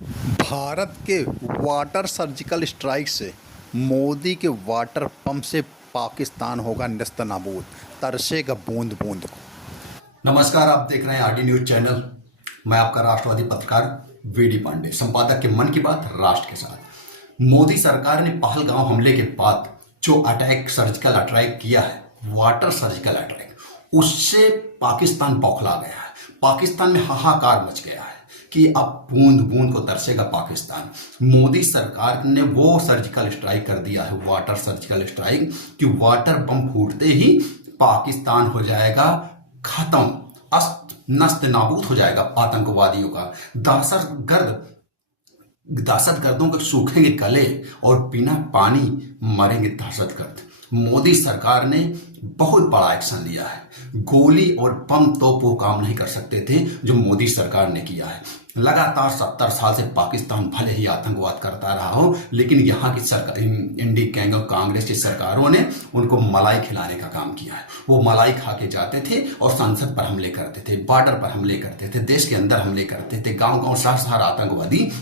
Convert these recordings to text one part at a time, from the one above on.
भारत के water surgical strike से मोदी के वाटर पंप से पाकिस्तान होगा नेस्तनाबूद, तरसेगा बूंद बूंद को। नमस्कार, आप देख रहे हैं आरडी न्यूज चैनल। मैं आपका राष्ट्रवादी पत्रकार वीडी पांडे, संपादक के मन की बात राष्ट्र के साथ। मोदी सरकार ने पहलगांव हमले के बाद जो सर्जिकल अटैक किया है, वाटर सर्जिकल अटैक, उससे पाकिस्तान बौखला गया है। पाकिस्तान में हाहाकार मच गया है कि अब बूंद बूंद को तरसेगा पाकिस्तान। मोदी सरकार ने वो सर्जिकल स्ट्राइक कर दिया है, वाटर सर्जिकल स्ट्राइक, कि वाटर पंप फूटते ही पाकिस्तान हो जाएगा खत्म, अस्त नस्त नाबूद हो जाएगा। आतंकवादियों का दहशतगर्दों के सूखेंगे गले और बिना पानी मरेंगे दहशतगर्द। मोदी सरकार ने बहुत बड़ा एक्शन लिया है। गोली और बम तोप वो काम नहीं कर सकते थे जो मोदी सरकार ने किया है। लगातार 70 साल से पाकिस्तान भले ही आतंकवाद करता रहा हो, लेकिन यहाँ की सरकार, इंडी गैंग और कांग्रेस की सरकारों ने उनको मलाई खिलाने का काम किया है। वो मलाई खा के जाते थे और संसद पर हमले करते थे, बॉर्डर पर हमले करते थे, देश के अंदर हमले करते थे, गांव गांव शहर आतंकवादी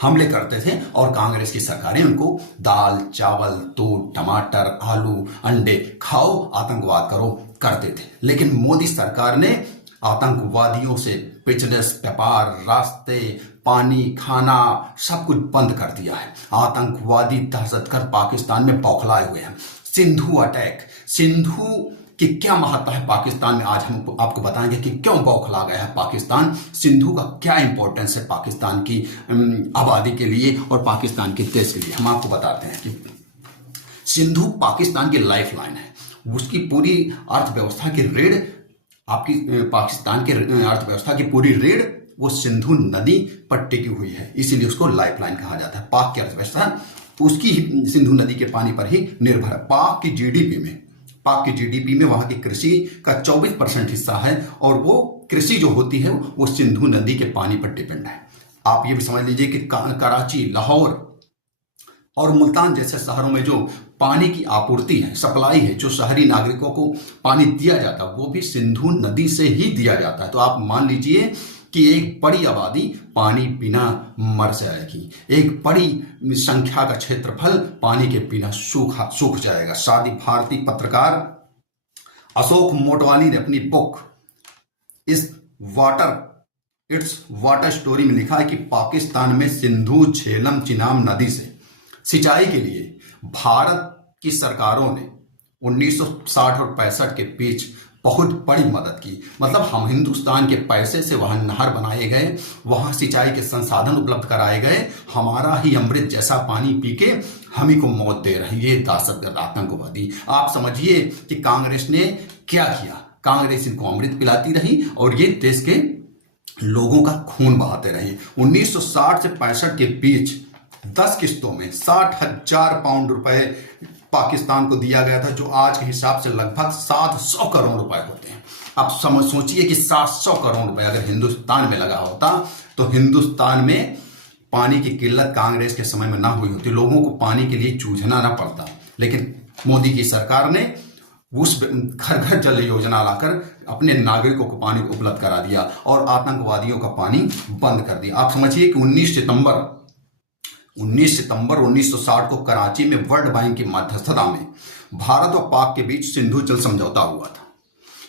हमले करते थे और कांग्रेस की सरकारें उनको दाल चावल दूध टमाटर आलू अंडे खाओ, आतंकवाद करो करते थे। लेकिन मोदी सरकार ने आतंकवादियों से बिजनेस, व्यापार, रास्ते, पानी, खाना सब कुछ बंद कर दिया है। आतंकवादी दहशतगर्द पाकिस्तान में बौखलाए हुए हैं। सिंधु अटैक, सिंधु कि क्या महत्व है पाकिस्तान में, आज हम आपको बताएंगे कि क्यों बौखला गया है पाकिस्तान। सिंधु का क्या इंपॉर्टेंस है पाकिस्तान की आबादी के लिए और पाकिस्तान के देश के लिए, हम आपको बताते हैं कि सिंधु पाकिस्तान की लाइफ लाइन है। उसकी पूरी अर्थव्यवस्था की रीढ़, आपकी पाकिस्तान की अर्थव्यवस्था की पूरी रीढ़ वो सिंधु नदी पर टिकी हुई है, इसीलिए उसको लाइफ लाइन कहा जाता है। पाक की अर्थव्यवस्था उसकी सिंधु नदी के पानी पर ही निर्भर है। पाक की जीडीपी में वहां की कृषि का 24% हिस्सा है और वो कृषि जो होती है वो सिंधु नदी के पानी पर डिपेंड है। आप ये भी समझ लीजिए कि कराची, लाहौर और मुल्तान जैसे शहरों में जो पानी की आपूर्ति है, सप्लाई है, जो शहरी नागरिकों को पानी दिया जाता है, वो भी सिंधु नदी से ही दिया जाता है। तो आप मान लीजिए कि एक बड़ी आबादी पानी बिना मर जाएगी, एक बड़ी संख्या का क्षेत्रफल पानी के बिना सूख जाएगा। शादी भारती पत्रकार अशोक मोटवानी ने अपनी बुक इट्स वाटर स्टोरी में लिखा है कि पाकिस्तान में सिंधु झेलम चिनाब नदी से सिंचाई के लिए भारत की सरकारों ने 1960 और 65 के बीच बहुत बड़ी मदद की। मतलब हम हिंदुस्तान के पैसे से वहां नहर बनाए गए, वहां सिंचाई के संसाधन उपलब्ध कराए गए। हमारा ही अमृत जैसा पानी पी के हम ही को मौत दे रहे ये दहशतगर्द आतंकवादी। आप समझिए कि कांग्रेस ने क्या किया। कांग्रेस इनको अमृत पिलाती रही और ये देश के लोगों का खून बहाते रहे। 1960 से 65 के बीच 10 किस्तों में 60,000 पाउंड रुपए पाकिस्तान को दिया गया था, जो आज के हिसाब से लगभग 700 करोड़ रुपए होते हैं। अब सोचिए कि 700 करोड़ रुपए अगर हिंदुस्तान में लगा होता तो हिंदुस्तान में पानी की किल्लत कांग्रेस के समय में ना हुई होती, लोगों को पानी के लिए जूझना ना पड़ता। लेकिन मोदी की सरकार ने उस घर घर जल योजना लाकर अपने नागरिकों को पानी उपलब्ध करा दिया और आतंकवादियों का पानी बंद कर दिया। आप समझिए कि 19 सितंबर 1960 को कराची में वर्ल्ड बैंक की मध्यस्थता में भारत और पाक के बीच सिंधु जल समझौता हुआ था।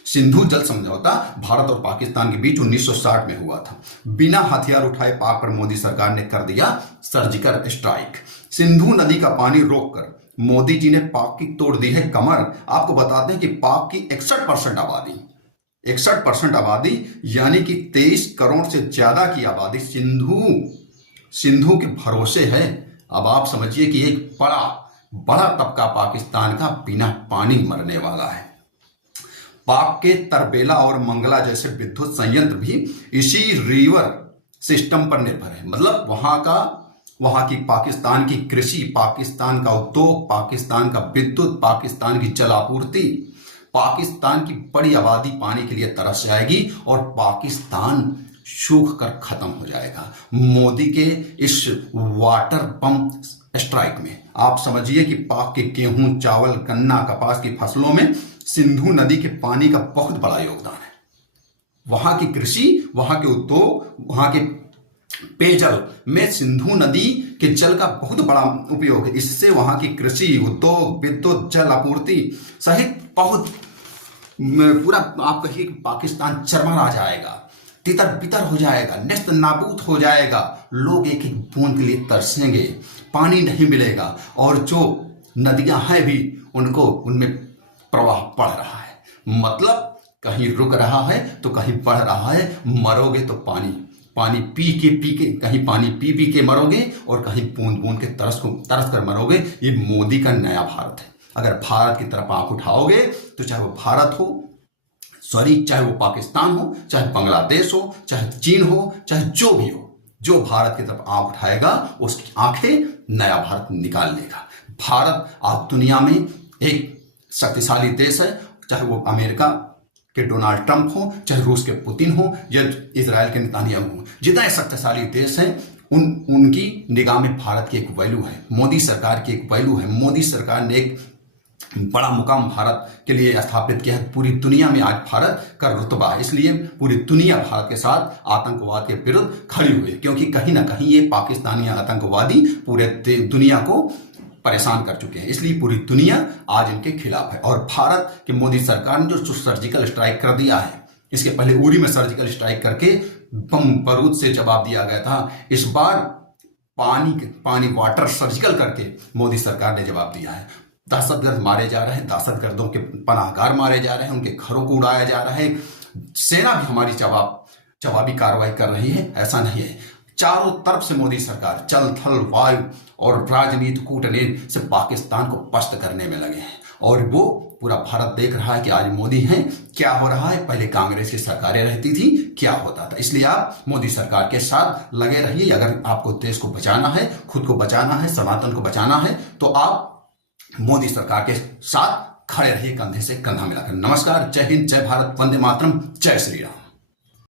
सिंधु जल समझौता भारत और पाकिस्तान के बीच 1960 में हुआ था। बिना हथियार उठाए पाक पर मोदी सरकार ने कर दिया सर्जिकल स्ट्राइक। सिंधु नदी का पानी रोककर मोदी जी ने पाक की तोड़ दी है कमर। आपको बताते हैं कि पाक की 61% आबादी यानी कि 23 करोड़ से ज्यादा की आबादी सिंधु के भरोसे है। अब आप समझिए कि एक बड़ा तबका पाकिस्तान का बिना पानी मरने वाला है। पाक के तरबेला और मंगला जैसे विद्युत संयंत्र भी इसी रिवर सिस्टम पर निर्भर है। मतलब वहां की पाकिस्तान की कृषि, पाकिस्तान का उद्योग, पाकिस्तान का विद्युत, पाकिस्तान की जलापूर्ति, पाकिस्तान की बड़ी आबादी पानी के लिए तरस जाएगी और पाकिस्तान सूख कर खत्म हो जाएगा। मोदी के इस वाटर पंप स्ट्राइक में आप समझिए कि पाक के गेहूं, चावल, गन्ना, कपास की फसलों में सिंधु नदी के पानी का बहुत बड़ा योगदान है। वहां की कृषि, वहां के उद्योग, वहां के पेयजल में सिंधु नदी के जल का बहुत बड़ा उपयोग है। इससे वहां की कृषि, उद्योग, विद्युत, जल आपूर्ति सहित बहुत पूरा आप कहिए कि पाकिस्तान चरमरा जाएगा, तितर बितर हो जाएगा, नेस्त नाबूद हो जाएगा। लोग एक एक बूंद के लिए तरसेंगे, पानी नहीं मिलेगा और जो नदियां हैं भी उनको उनमें प्रवाह बढ़ रहा है, मतलब कहीं रुक रहा है तो कहीं बढ़ रहा है। मरोगे तो पानी पी के कहीं पानी पी के मरोगे और कहीं बूंद बूंद के तरस कर मरोगे। ये मोदी का नया भारत है। अगर भारत की तरफ आंख उठाओगे तो चाहे वो भारत हो, चाहे वो पाकिस्तान हो, चाहे बांग्लादेश हो, चाहे चीन हो, चाहे जो भी हो, जो भारत की तरफ आंख उठाएगा उसकी आंखें नया भारत निकाल लेगा। भारत आज दुनिया में एक शक्तिशाली देश है, चाहे वो अमेरिका के डोनाल्ड ट्रंप हो, चाहे रूस के पुतिन हो या इजराइल के नेतन्याहू हो। जितने शक्तिशाली देश हैं उनकी निगाह में भारत की एक वैल्यू है, मोदी सरकार की एक वैल्यू है। मोदी सरकार ने एक बड़ा मुकाम भारत के लिए स्थापित किया है। पूरी दुनिया में आज भारत का रुतबा है, इसलिए पूरी दुनिया भारत के साथ आतंकवाद के विरुद्ध खड़ी हुई है, क्योंकि कहीं ना कहीं ये पाकिस्तानी आतंकवादी पूरे दुनिया को परेशान कर चुके हैं। इसलिए पूरी दुनिया आज इनके खिलाफ है। और भारत की मोदी सरकार ने जो सर्जिकल स्ट्राइक कर दिया है, इसके पहले उरी में सर्जिकल स्ट्राइक करके बम बारूद से जवाब दिया गया था। इस बार पानी वाटर सर्जिकल करके मोदी सरकार ने जवाब दिया है। दहशतगर्द मारे जा रहे हैं, दहशतगर्दों के पनाहगार मारे जा रहे हैं, उनके घरों को उड़ाया जा रहा है। सेना भी हमारी जवाबी कार्रवाई कर रही है, ऐसा नहीं है। चारों तरफ से मोदी सरकार जल, थल, वायु और राजनीति, कूटनीति से पाकिस्तान को पस्त करने में लगे हैं। और वो पूरा भारत देख रहा है कि आज मोदी हैं, क्या हो रहा है। पहले कांग्रेस की सरकारें रहती थी, क्या होता था। इसलिए आप मोदी सरकार के साथ लगे रहिए। अगर आपको देश को बचाना है, खुद को बचाना है, सनातन को बचाना है, तो आप मोदी सरकार के साथ खड़े रहिए, कंधे से कंधा मिलाकर। नमस्कार, जय हिंद, जय भारत, वंदे मातरम, जय श्री राम।